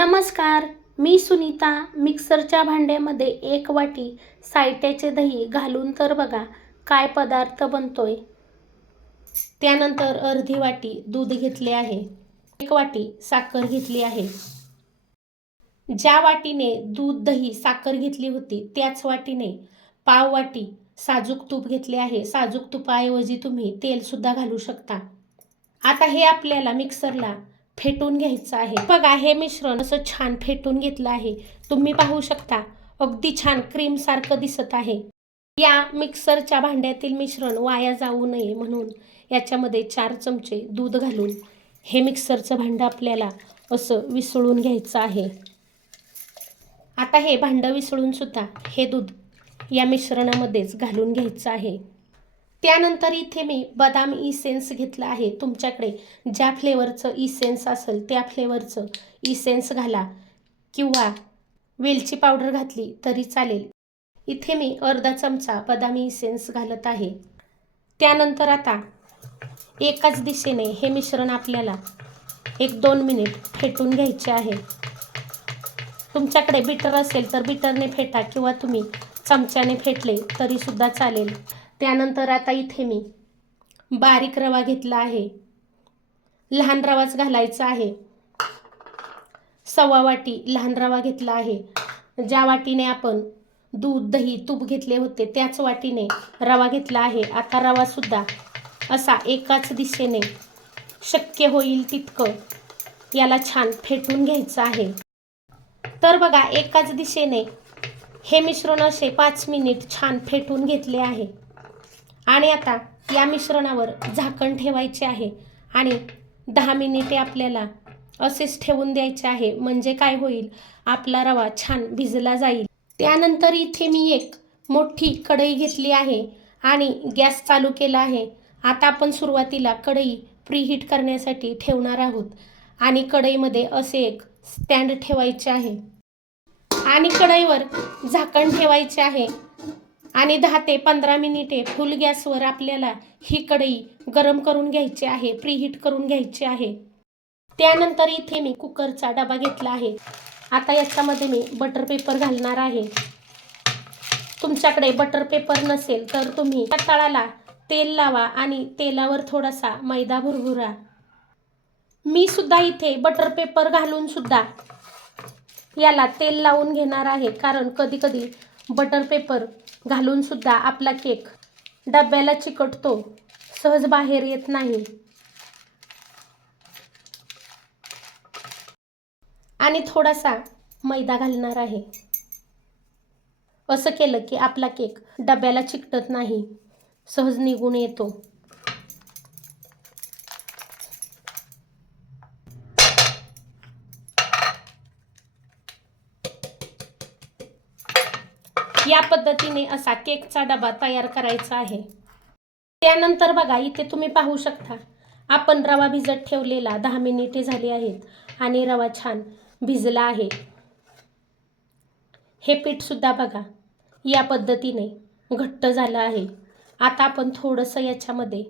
नमस्कार मी सुनीता. मिक्सरच्या भांड्यामध्ये एक वाटी सायट्याचे दही घालून तर बघा काय पदार्थ बनतोय. त्यानंतर अर्धी वाटी दूध घेतले आहे. एक वाटी साखर घेतली आहे. ज्या वाटीने दूध दही साखर घेतली होती त्याच वाटीने पाव वाटी साजूक तूप घेतले आहे. साजूक तुपाऐवजी तुम्ही तेलसुद्धा घालू शकता. आता हे आपल्याला मिक्सरला फेटून घ्यायचं आहे. बघा हे मिश्रण असं छान फेटून घेतलं आहे. तुम्ही पाहू शकता अगदी छान क्रीम सारखं दिसत आहे. या मिक्सरच्या भांड्यातील मिश्रण वाया जाऊ नये म्हणून याच्यामध्ये चार चमचे दूध घालून हे मिक्सरचं भांडं आपल्याला असं विसळून घ्यायचं आहे. आता हे भांडं विसळून सुद्धा हे दूध या मिश्रणामध्येच घालून घ्यायचं आहे. त्यानंतर इथे मी बदाम इसेन्स घेतलं आहे तुमच्याकडे. ज्या फ्लेवरचं इसेन्स असेल त्या फ्लेवरचं इसेन्स घाला. किंवा वेलची पावडर घातली तरी चालेल. इथे मी अर्धा चमचा बदामी इसेन्स घालत आहे. त्यानंतर आता एकाच दिशेने हे मिश्रण आपल्याला एक दोन मिनिट फेटून घ्यायचे आहे. तुमच्याकडे बिटर असेल तर बिटरने फेटा किंवा तुम्ही चमच्याने फेटले तरीसुद्धा चालेल. त्यानंतर आता इथे मी बारीक रवा घेतला आहे. लहान रवाच घालायचा आहे. सव्वा वाटी लहान रवा घेतला आहे. ज्या वाटीने आपण दूध दही तूप घेतले होते त्याच वाटीने रवा घेतला आहे. आता रवासुद्धा असा एकाच दिशेने शक्य होईल तितकं याला छान फेटून घ्यायचं आहे. तर बघा एकाच दिशेने हे मिश्रण असे पाच मिनिट छान फेटून घेतले आहे. आणि आता या मिश्रणावर झाकण ठेवायचे आहे. आणि दहा मिनिटे आपल्याला असेच ठेवून द्यायचे आहे. म्हणजे काय होईल? आपला रवा छान भिजला जाईल. त्यानंतर इथे मी एक मोठी कढई घेतली आहे आणि गॅस चालू केला आहे. आता आपण सुरुवातीला कढई प्रीहीट करण्यासाठी ठेवणार आहोत. आणि कढईमध्ये असे एक स्टँड ठेवायचे आहे. आणि कढईवर झाकण ठेवायचे आहे. आणि दहा ते पंधरा मिनिटे फुल गॅसवर आपल्याला ही कढई गरम करून घ्यायची आहे प्रीहीट करून घ्यायची आहे. त्यानंतर इथे मी कुकरचा डबा घेतला आहे. आता याच्यामध्ये मी बटर पेपर घालणार आहे. तुमच्याकडे बटर पेपर नसेल तर तुम्ही त्या तळाला तेल लावा आणि तेलावर थोडासा मैदा भुरभुरा. मी सुद्धा इथे बटर पेपर घालून सुद्धा याला तेल लावून घेणार आहे कारण कधी कधी बटर पेपर घालून सुद्धा आपला केक डब्याला चिकटतो. सहज बाहेर येत नाही. आणि थोडासा मैदा घालणार आहे. असं केलं की आपला केक डब्याला चिकटत नाही. सहज निघून येतो. या पद्धतीने असा केकचा डबा तयार करायचा आहे. त्यानंतर बघा इथे तुम्ही पाहू शकता आपण रवा भिजत ठेवलेला दहा मिनिटे झाली आहेत आणि रवा छान भिजला आहे. हे पीठसुद्धा बघा या पद्धतीने घट्ट झालं आहे. आता आपण थोडंसं याच्यामध्ये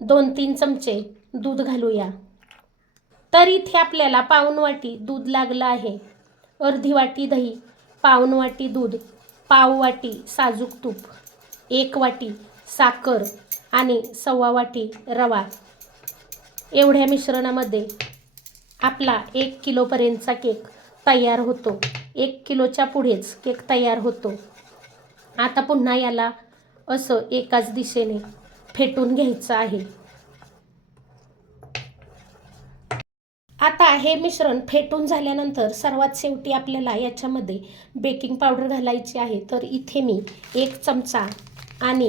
दोन तीन चमचे दूध घालूया. तर इथे आपल्याला पाऊण वाटी दूध लागलं आहे. अर्धी वाटी दही पावनवाटी वाटी दूध पाव वाटी साजूक तूप एक वाटी साखर आणि सव्वा वाटी रवा. एवढ्या मिश्रणामध्ये आपला एक किलोपर्यंतचा केक तयार होतो. एक किलोच्या पुढेच केक तयार होतो. आता पुन्हा याला असं एकाच दिशेने फेटून घ्यायचं आहे. आता हे मिश्रण फेटून झाल्यानंतर सर्वात शेवटी आपल्याला याच्यामध्ये बेकिंग पावडर घालायची आहे. तर इथे मी एक चमचा आणि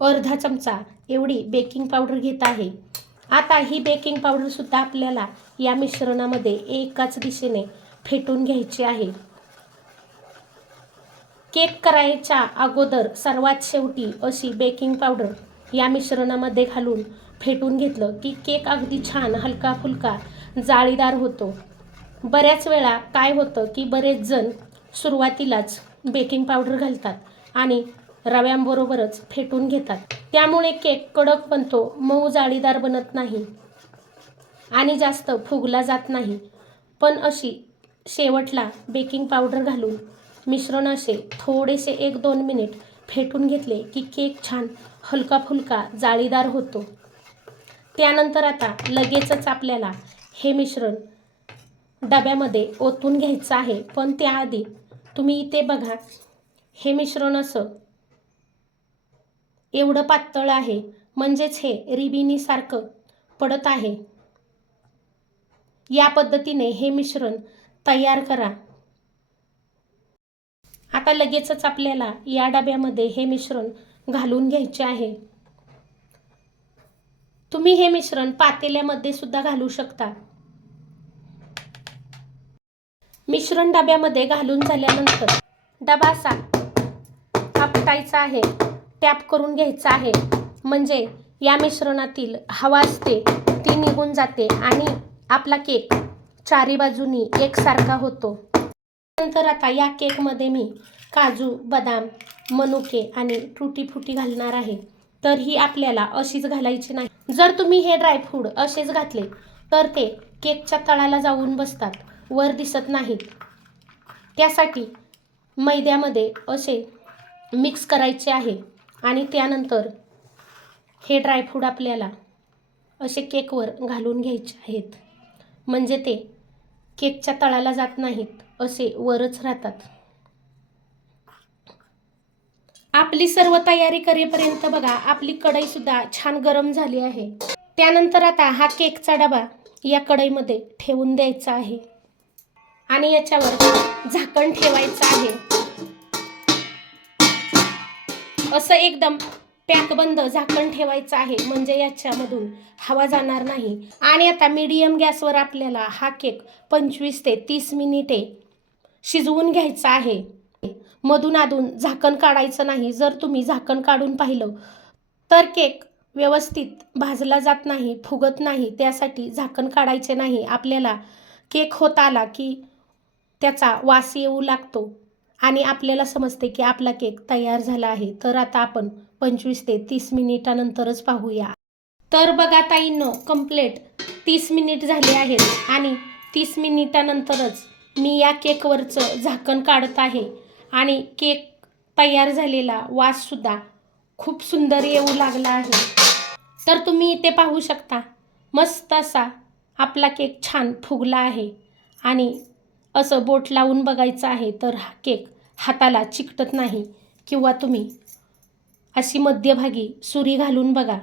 अर्धा चमचा एवढी बेकिंग पावडर घेत आहे. आता ही बेकिंग पावडरसुद्धा आपल्याला या मिश्रणामध्ये एकाच दिशेने फेटून घ्यायची आहे. केक करायच्या अगोदर सर्वात शेवटी अशी बेकिंग पावडर या मिश्रणामध्ये घालून फेटून घेतलं की केक अगदी छान हलका फुलका जाळीदार होतो. बऱ्याच वेळा काय होतं की बरेच जण सुरुवातीलाच बेकिंग पावडर घालतात आणि रव्यांबरोबरच फेटून घेतात. त्यामुळे केक कडक बनतो मऊ जाळीदार बनत नाही आणि जास्त फुगला जात नाही. पण अशी शेवटला बेकिंग पावडर घालून मिश्रण असे थोडेसे एक दोन मिनिट फेटून घेतले की केक छान हलका फुलका जाळीदार होतो. त्यानंतर आता लगेचच आपल्याला हे मिश्रण डब्यामध्ये ओतून घ्यायचं आहे. पण त्याआधी तुम्ही इथे बघा हे मिश्रण असं एवढं पातळ आहे म्हणजेच हे रिबिनीसारखं पडत आहे. या पद्धतीने हे मिश्रण तयार करा. आता लगेचच आपल्याला या डब्यामध्ये हे मिश्रण घालून घ्यायचे आहे. तुम्ही हे मिश्रण पातेल्यामध्ये सुद्धा घालू शकता. मिश्रण डब्यामध्ये घालून झाल्यानंतर डबा असा आपटायचा आहे टॅप करून घ्यायचा आहे. म्हणजे या मिश्रणातील हवा असते ती निघून जाते आणि आपला केक चारी बाजूनी एकसारखा होतो. नंतर आता या केकमध्ये मी काजू बदाम मनुके आणि टुटी फुटी घालणार आहे. तर ही आपल्याला अशीच घालायची नाही. जर तुम्ही हे ड्रायफ्रूट असेच घातले तर ते केकच्या तळाला जाऊन बसतात वर दिसत नाहीत. त्यासाठी मैद्यामध्ये असे मिक्स करायचे आहे आणि त्यानंतर हे ड्रायफ्रूट आपल्याला असे केकवर घालून घ्यायचे आहेत. म्हणजे ते केकच्या तळाला जात नाहीत असे वरच राहतात. आपली सर्व तयारी करेपर्यंत बघा आपली कढई सुद्धा छान गरम झाली आहे. त्यानंतर आता हा केकचा डबा या कढईमध्ये ठेवून द्यायचा आहे. आणि याच्यावर झाकण ठेवायचं आहे. असं एकदम पॅक बंद झाकण ठेवायचं आहे म्हणजे याच्यामधून हवा जाणार नाही. आणि आता मीडियम गॅसवर आपल्याला हा केक पंचवीस ते तीस मिनिटे शिजवून घ्यायचा आहे. मधून अधून झाकण काढायचं नाही जर तुम्ही झाकण काढून पाहिलं तर केक व्यवस्थित भाजला जात नाही फुगत नाही त्यासाठी झाकण काढायचे नाही. आपल्याला केक होत आला की त्याचा वास येऊ लागतो आणि आपल्याला समजते की आपला केक तयार झाला आहे. तर आता आपण पंचवीस ते तीस मिनिटानंतरच पाहूया. तर बघा ताईंनो कंप्लेट तीस मिनिट झाले आहेत आणि तीस मिनिटानंतरच मी या केकवरचं झाकण काढत आहे. आणि केक तयार झालेला वाससुद्धा खूप सुंदर येऊ लागला आहे. तर तुम्ही इथे पाहू शकता मस्त असा आपला केक छान फुगला आहे. आणि असं बोट लावून बघायचं आहे तर हा केक हाताला चिकटत नाही किंवा तुम्ही अशी मध्यभागी सुरी घालून बघा.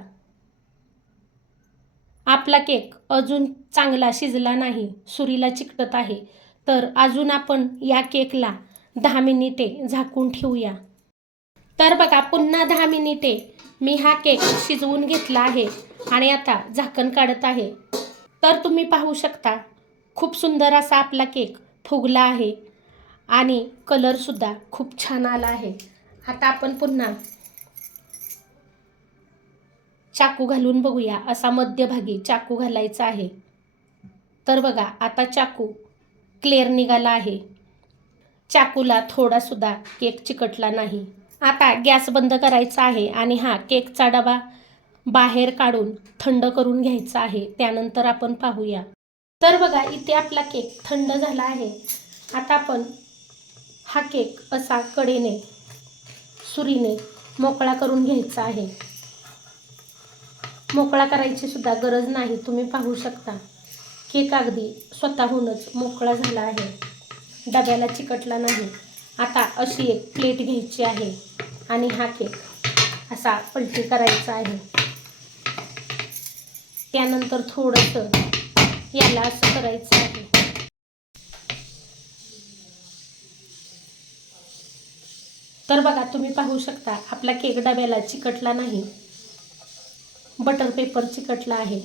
आपला केक अजून चांगला शिजला नाही सुरीला चिकटत आहे. तर अजून आपण या केकला दहा मिनिटे झाकून ठेवूया. तर बघा पुन्हा दहा मिनिटे मी हा केक शिजवून घेतला आहे आणि आता झाकण काढत आहे. तर तुम्ही पाहू शकता खूप सुंदर असा आपला केक फुगला आहे आणि कलरसुद्धा खूप छान आला आहे. आता आपण पुन्हा चाकू घालून बघूया असा मध्यभागी चाकू घालायचा आहे. तर बघा आता चाकू क्लिअर निघाला आहे. चाकूला थोडासुद्धा केक चिकटला नाही. आता गॅस बंद करायचा आहे आणि हा केकचा डबा बाहेर काढून थंड करून घ्यायचा आहे. त्यानंतर आपण पाहूया. तर बघा इथे आपला केक थंड झाला आहे. आता आपण हा केक असा कडेने सुरीने मोकळा करून घ्यायचा आहे. मोकळा करायची सुद्धा गरज नाही. तुम्ही पाहू शकता. केक अगदी स्वतःहूनच मोकळा झाला आहे. डब्याला चिकटला नाही. आता अशी एक प्लेट घ्यायची आहे आणि हा केक असा पलटी करायचा आहे. त्यानंतर थोडंसं याला असं करायचं आहे. तर बघा तुम्ही पाहू शकता आपला केक डब्याला चिकटला नाही. बटर पेपर चिकटला आहे.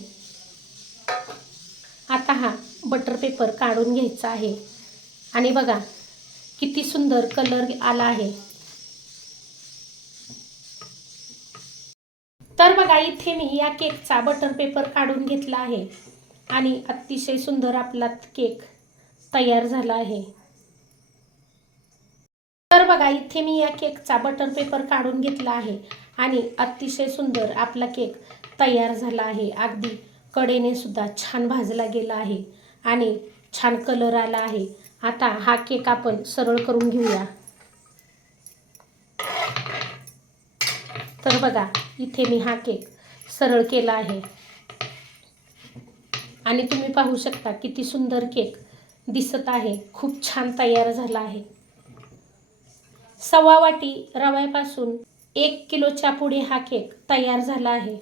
आता हा बटर पेपर काढून घ्यायचा आहे. आणि बघा किती सुंदर कलर आला आहे. तर बघा इथे मी या केकचा बटर पेपर काढून घेतला आहे. आणि अतिशय सुंदर आपला केक तयार झाला आहे. तर बघा इथे मी या केकचा बटर पेपर काढून घेतला आहे. आणि अतिशय सुंदर आपला केक तयार झाला आहे. अगदी कडेने सुद्धा छान भाजला गेला आहे. आणि छान कलर आला आहे. आता हा केक आपण सरळ करून घेऊया. तर बघा इथे मी हा केक सरळ केला आहे. आणि तुम्ही पाहू शकता किती सुंदर केक दिसत आहे. खूप छान तयार झाला आहे. सव्वा वाटी रव्यापासून एक किलोच्या पुढे हा केक तयार झाला आहे.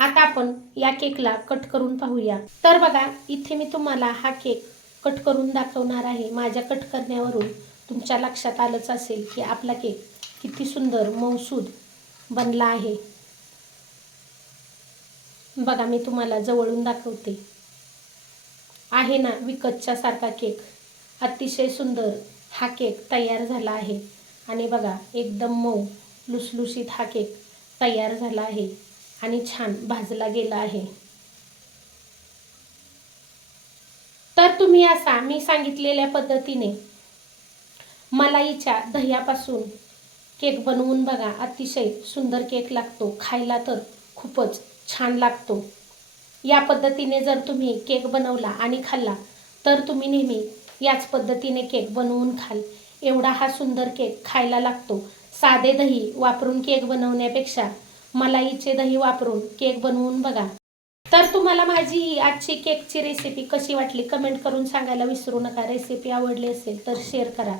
आता आपण या केकला कट करून पाहूया. तर बघा इथे मी तुम्हाला हा केक कट करून दाखवणार आहे. माझ्या कट करण्यावरून तुमच्या लक्षात आलंच असेल की आपला केक किती सुंदर मौसूद बनला आहे. बघा मी तुम्हाला जवळून दाखवते. आहे ना विकतच्या सारखा केक. अतिशय सुंदर हा केक तयार झाला आहे. आणि बघा एकदम मऊ लुसलुशीत हा केक तयार झाला आहे. आणि छान भाजला गेला आहे. तर तुम्ही असा मी सांगितलेल्या पद्धतीने मलाईच्या दह्यापासून केक बनवून बघा. अतिशय सुंदर केक लागतो. खायला तर खूपच छान लागतो. या पद्धतीने जर तुम्ही केक बनवला आणि खाल्ला तर तुम्ही नेहमी याच पद्धतीने केक बनवून खाल. एवढा हा सुंदर केक खायला लागतो. साधे दही वापरून केक बनवण्यापेक्षा मलाईचे दही वापरून केक बनवून बघा. तर तुम्हाला माझी ही आजची केकची रेसिपी कशी वाटली? कमेंट करून सांगायला विसरू नका. रेसिपी आवडली असेल तर शेअर करा.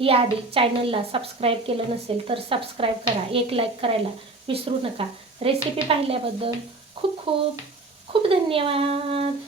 याआधी चॅनलला सबस्क्राईब केलं नसेल तर सबस्क्राईब करा. एक लाईक करायला विसरू नका. रेसिपी पाहिल्याबद्दल खूप खूप खूप धन्यवाद.